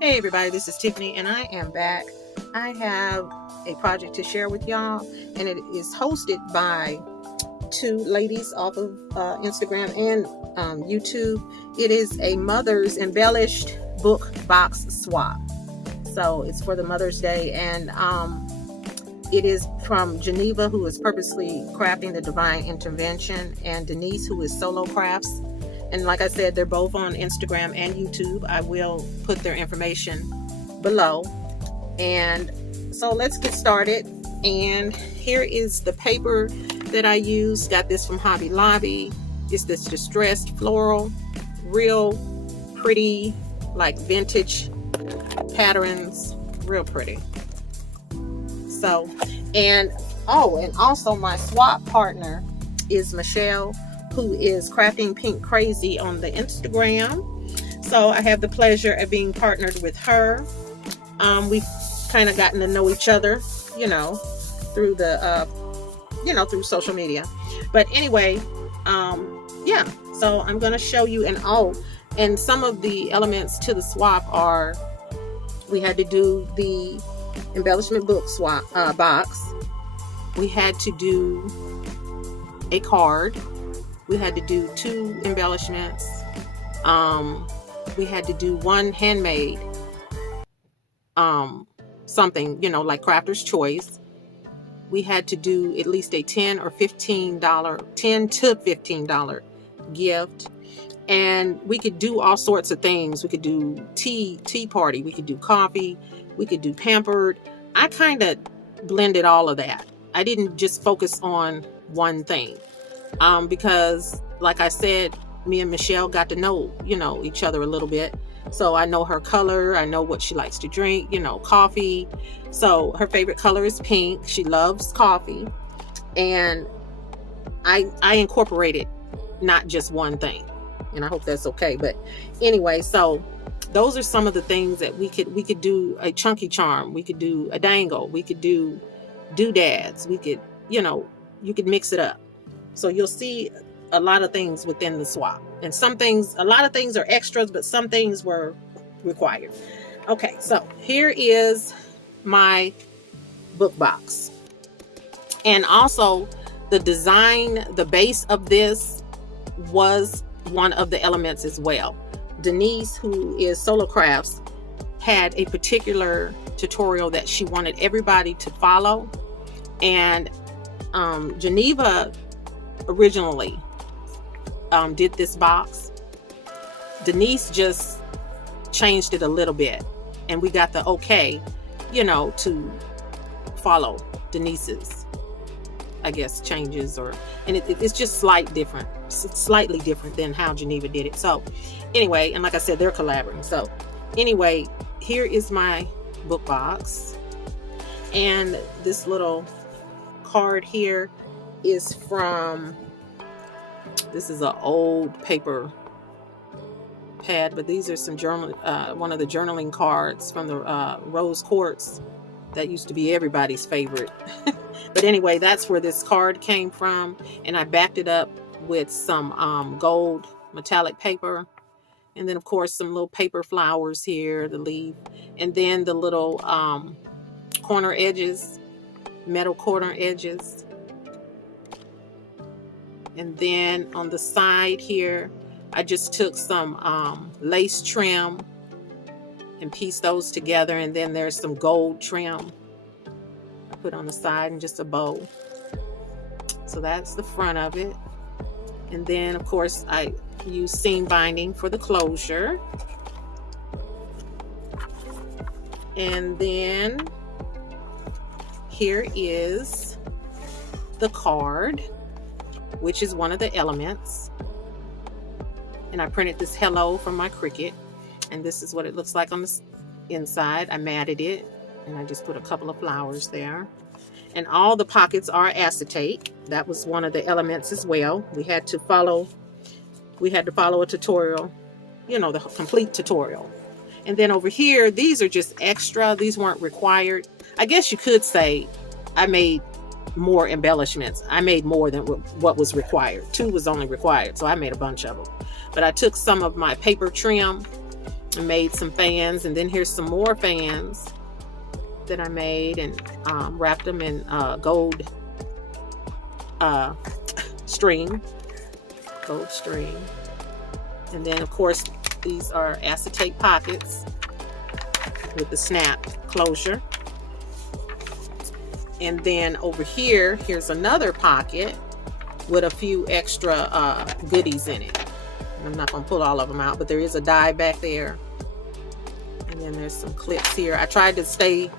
Hey everybody, this is Tiffany and I am back. I have a project to share with y'all, and it is hosted by two ladies off of Instagram and YouTube. It is a Mother's Embellished book box swap. So it's for the Mother's Day, and it is from Geneva, who is purposely crafting the divine intervention, and Denise, who is solo crafts. And like I said, they're both on Instagram and YouTube. I will put their information below. And so let's get started. And here is the paper that I use. Got this from Hobby Lobby. It's this distressed floral, real pretty, like vintage patterns, real pretty. So, and also my swap partner is Michelle, who is Crafting Pink Crazy on the Instagram. So I have the pleasure of being partnered with her. We've kind of gotten to know each other, through the, through social media. But anyway, yeah. So I'm going to show you and some of the elements to the swap are, we had to do the embellishment book swap box. We had to do a card. We had to do 2 embellishments. We had to do 1 handmade something, like Crafter's Choice. We had to do at least a $10 to $15 gift. And we could do all sorts of things. We could do tea party. We could do coffee. We could do pampered. I kind of blended all of that. I didn't just focus on one thing. Because like I said, me and Michelle got to know, each other a little bit. So I know her color. I know what she likes to drink, coffee. So her favorite color is pink. She loves coffee. And I incorporated not just one thing. And I hope that's okay. But anyway, so those are some of the things that we could do. A chunky charm. We could do a dangle. We could do doodads. We could, you could mix it up. So you'll see a lot of things within the swap. And a lot of things are extras, but some things were required. Okay, so here is my book box. And also the design, the base of this was one of the elements as well. Denise, who is Solo Crafts, had a particular tutorial that she wanted everybody to follow. And Geneva originally did this box. Denise just changed it a little bit, and we got the okay, to follow Denise's, I guess, changes, and it's just slightly different than how Geneva did it. So anyway, and like I said, they're collaborating. So anyway, here is my book box, and this little card here is from, this is an old paper pad, but these are some one of the journaling cards from the rose quartz that used to be everybody's favorite. But anyway, that's where this card came from, and I backed it up with some gold metallic paper, and then of course some little paper flowers here, the leaf, and then the little corner edges, metal corner edges. And then on the side here, I just took some lace trim and pieced those together. And then there's some gold trim I put on the side and just a bow. So that's the front of it. And then, of course, I use seam binding for the closure. And then here is the card, which is one of the elements. And I printed this hello from my Cricut. And this is what it looks like on the inside. I matted it, and I just put a couple of flowers there. And all the pockets are acetate. That was one of the elements as well. We had to follow a tutorial, the complete tutorial. And then over here, these are just extra. These weren't required. I guess you could say I made more embellishments. I made more than what was required. 2 was only required, so I made a bunch of them. But I took some of my paper trim I made some fans, and then here's some more fans that I made, and wrapped them in gold string. And then of course these are acetate pockets with the snap closure. And then over here, here's another pocket with a few extra goodies in it. And I'm not going to pull all of them out, but there is a die back there. And then there's some clips here. I tried to stay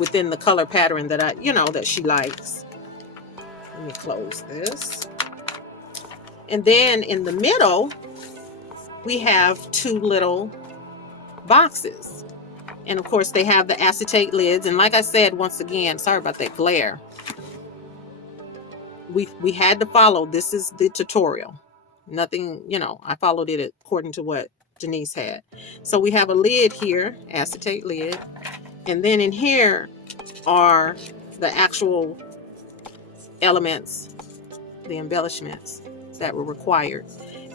within the color pattern that that she likes. Let me close this. And then in the middle, we have two little boxes. And of course they have the acetate lids. And like I said, once again, sorry about that glare. We had to follow, this is the tutorial. Nothing, I followed it according to what Denise had. So we have a lid here, acetate lid. And then in here are the actual elements, the embellishments that were required.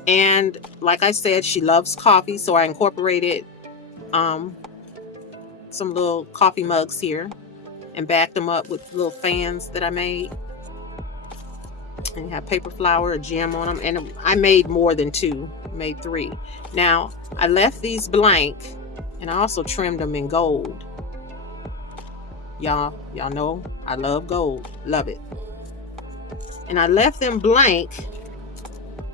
And like I said, she loves coffee, so I incorporated some little coffee mugs here and backed them up with little fans that I made. And you have paper flower, a gem on them. And I made more than two, made three. Now, I left these blank, and I also trimmed them in gold. Y'all know I love gold, love it. And I left them blank,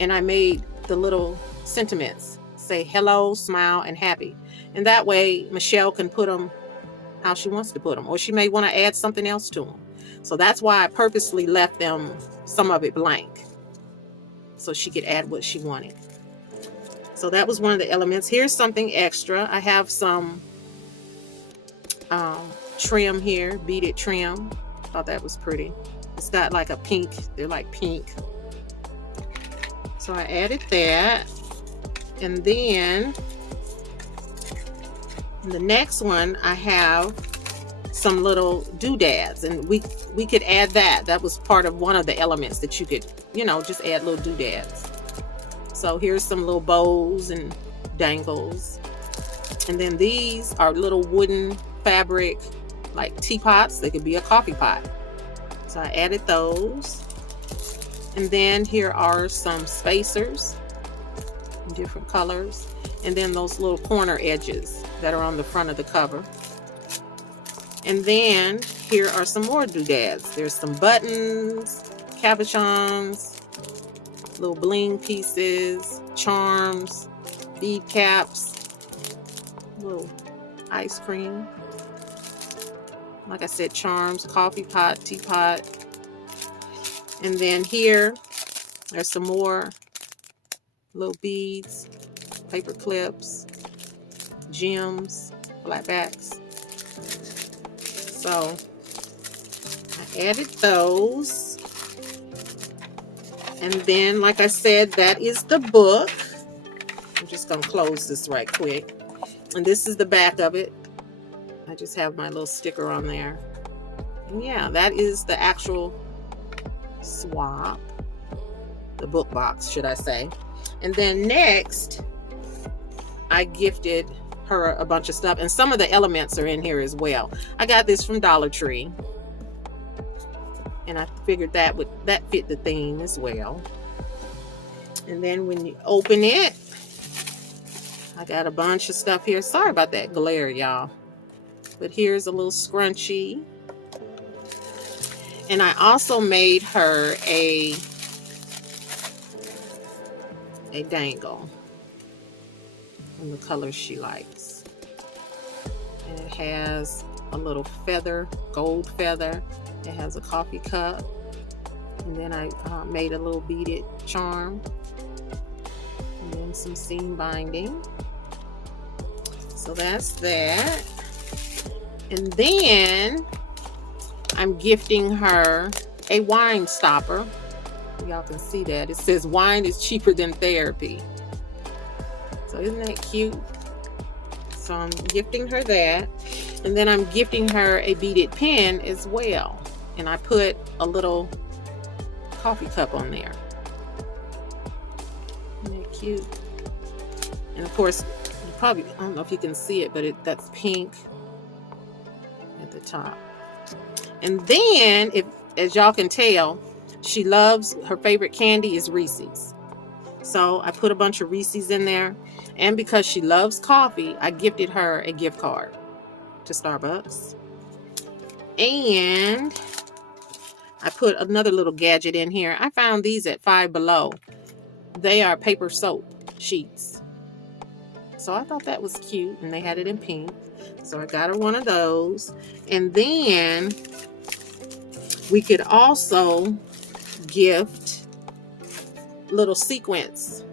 and I made the little sentiments say hello, smile, and happy. And that way Michelle can put them how she wants to put them, or she may want to add something else to them. So that's why I purposely left them, some of it blank, so she could add what she wanted. So that was one of the elements. Here's something extra. I have some trim here, beaded trim. Thought that was pretty. It's got like a pink, they're like pink. So I added that. And then the next one, I have some little doodads, and we could add that. That was part of one of the elements that you could, just add little doodads. So here's some little bows and dangles. And then these are little wooden fabric, like teapots. They could be a coffee pot. So I added those. And then here are some spacers in different colors. And then those little corner edges that are on the front of the cover. And then here are some more doodads. There's some buttons, cabochons, little bling pieces, charms, bead caps, little ice cream. Like I said, charms, coffee pot, teapot. And then here, there's some more little beads, paper clips, gems, flatbacks. So I added those. And then, like I said, that is the book. I'm just going to close this right quick. And this is the back of it. I just have my little sticker on there. And yeah, that is the actual swap. The book box, should I say. And then next, I gifted her a bunch of stuff. And some of the elements are in here as well. I got this from Dollar Tree. And I figured that fit the theme as well. And then when you open it, I got a bunch of stuff here. Sorry about that glare, y'all. But here's a little scrunchie. And I also made her a dangle in the color she likes. And it has a little feather, gold feather. It has a coffee cup. And then I made a little beaded charm. And then some seam binding. So that's that. And then I'm gifting her a wine stopper. Y'all can see that. It says wine is cheaper than therapy. So isn't that cute? So I'm gifting her that. And then I'm gifting her a beaded pen as well. And I put a little coffee cup on there. Isn't that cute? And of course, you probably, I don't know if you can see it, but that's pink at the top. And then, as y'all can tell, she loves, her favorite candy is Reese's. So I put a bunch of Reese's in there. And because she loves coffee, I gifted her a gift card to Starbucks. And I put another little gadget in here. I found these at Five Below. They are paper soap sheets. So I thought that was cute, and they had it in pink. So I got her one of those. And then we could also gift little sequins.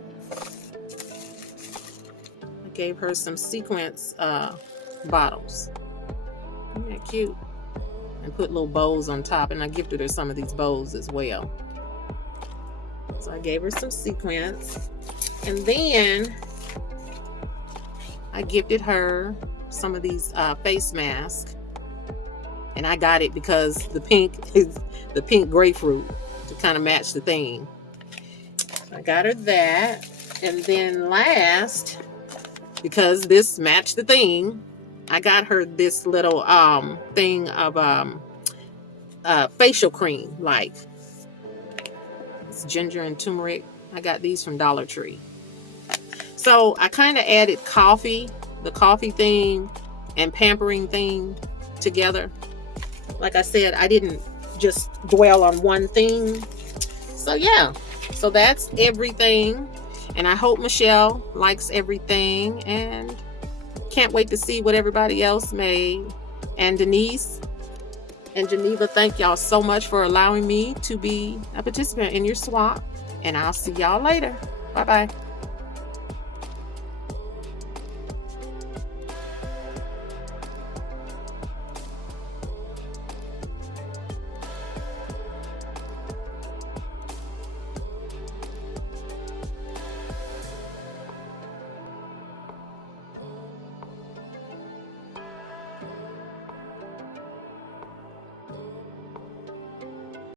I gave her some sequins bottles. Isn't that cute? And put little bows on top, and I gifted her some of these bows as well. So I gave her some sequins, and then I gifted her some of these face masks, and I got it because the pink is the pink grapefruit to kind of match the theme. I got her that, and then last, because this matched the theme, I got her this little thing of facial cream, like it's ginger and turmeric. I got these from Dollar Tree. So I kind of added the coffee thing and pampering thing together. Like I said, I didn't just dwell on one thing. So yeah, so that's everything. And I hope Michelle likes everything, and can't wait to see what everybody else made. And Denise and Geneva, thank y'all so much for allowing me to be a participant in your swap. And I'll see y'all later. Bye-bye.